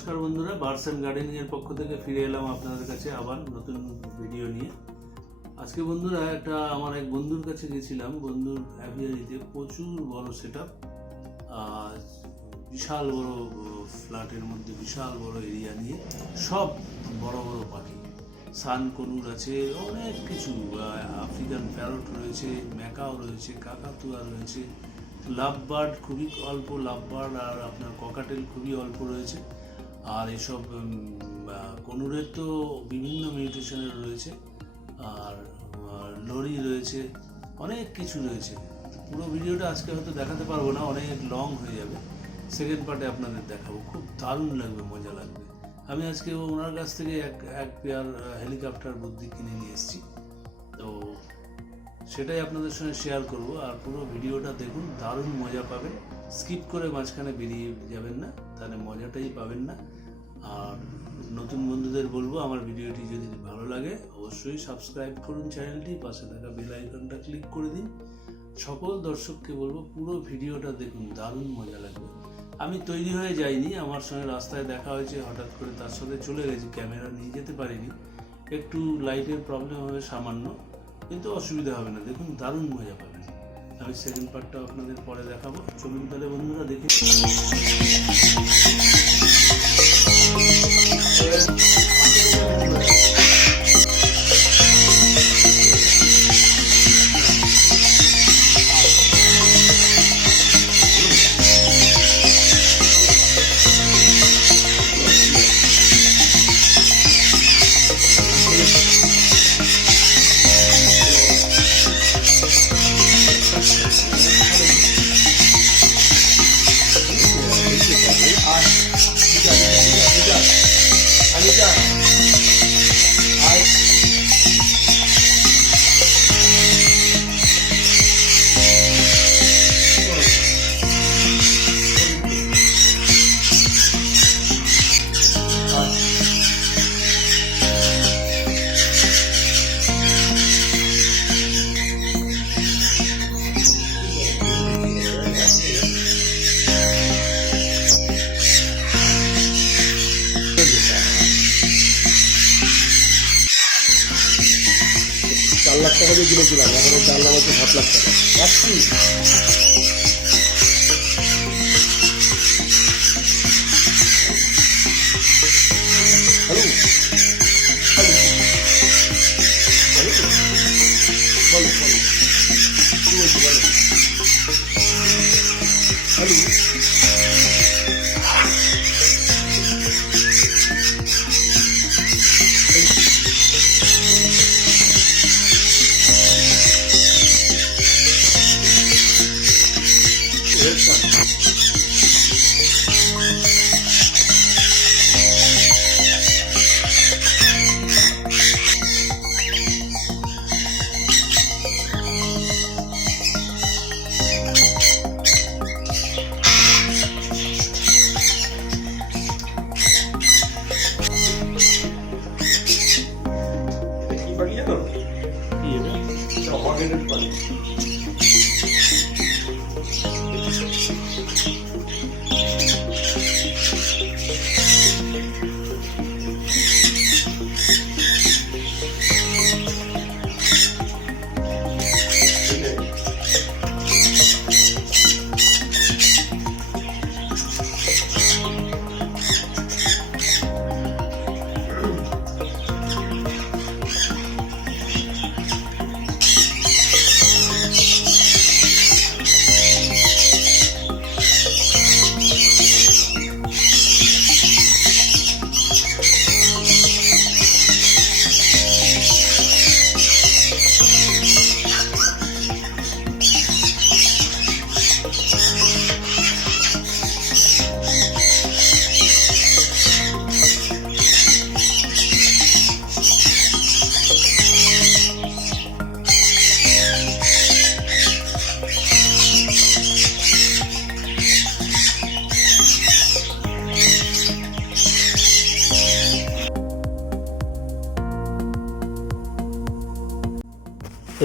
নমস্কার বন্ধুরা, birds and gardening এর পক্ষ থেকে ফিরে এলাম আপনাদের কাছে আবার নতুন ভিডিও নিয়ে। আজকে বন্ধুরা আমার এক বন্ধুর কাছে গেছিলাম। বন্ধুর অ্যাভিয়ারিতে প্রচুর বড় সেটআপ, বিশাল বড় ফ্ল্যাটের মধ্যে বিশাল বড় এরিয়া নিয়ে সব বড় বড় পাখি, সান কনুর আছে, অনেক কিছু, আফ্রিকান প্যারট রয়েছে, ম্যাকাও রয়েছে, কাকাতুয়া রয়েছে, লাভ বার্ড খুবই অল্প, লাভ বার্ড আর আপনার ককাটেল খুবই অল্প রয়েছে। আর এসব কনুরের তো বিভিন্ন মিউটেশনের রয়েছে, আর লরি রয়েছে, অনেক কিছু রয়েছে। পুরো ভিডিওটা আজকে হয়তো দেখাতে পারবো না, অনেক লং হয়ে যাবে। সেকেন্ড পার্টে আপনাদের দেখাবো, খুব দারুণ লাগবে, মজা লাগবে। আমি আজকে ওনার কাছ থেকে এক পেয়ার হেলিকপ্টার বুদ্ধি কিনে নিয়ে এসেছি, তো সেটাই আপনাদের সঙ্গে শেয়ার করব। আর পুরো ভিডিওটা দেখুন, দারুণ মজা পাবেন। স্কিপ করে মাঝখানে বেরিয়ে যাবেন না, তাহলে মজাটাই পাবেন না। আর নতুন বন্ধুদের বলবো, আমার ভিডিওটি যদি ভালো লাগে অবশ্যই সাবস্ক্রাইব করুন চ্যানেলটি, পাশে থাকা বেল আইকনটা ক্লিক করে দিন। সকল দর্শককে বলবো পুরো ভিডিওটা দেখুন, দারুণ মজা লাগবে। আমি তৈরি হয়ে যাইনি, আমার সঙ্গে রাস্তায় দেখা হয়েছে, হঠাৎ করে তার সাথে চলে গেছি, ক্যামেরা নিয়ে যেতে পারিনি। একটু লাইটের প্রবলেম হবে সামান্য, কিন্তু অসুবিধা হবে না। দেখুন, দারুণ মজা পাবেন। আমি সেকেন্ড পার্টটা আপনাদের পরে দেখাবো। চলুন তাহলে বন্ধুরা দেখি। লাখ টাকা দিয়ে কিনেছিলাম, এখন 4 লাখ হচ্ছে 7 লাখ টাকা। হ্যালো বলো বলো, কি বলছি বলো। হ্যালো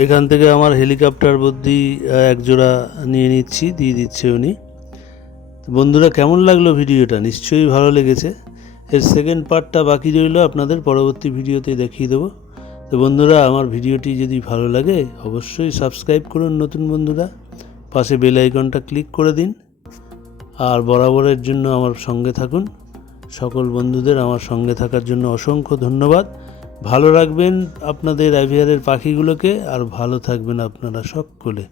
এখান থেকে আমার হেলিকপ্টার বুদ্ধি একজোড়া নিয়ে নিচ্ছি, দিয়ে দিচ্ছে উনি। বন্ধুরা, কেমন লাগলো ভিডিওটা? নিশ্চয়ই ভালো লেগেছে। এর সেকেন্ড পার্টটা বাকি রইল, আপনাদের পরবর্তী ভিডিওতে দেখিয়ে দেবো। তো বন্ধুরা, আমার ভিডিওটি যদি ভালো লাগে অবশ্যই সাবস্ক্রাইব করুন নতুন বন্ধুরা, পাশে বেল আইকনটা ক্লিক করে দিন, আর বরাবরের জন্য আমার সঙ্গে থাকুন। সকল বন্ধুদের আমার সঙ্গে থাকার জন্য অসংখ্য ধন্যবাদ। ভালো রাখবেন আপনাদের অ্যাভিয়ারের পাখিগুলোকে, আর ভালো থাকবেন আপনারা সকলে।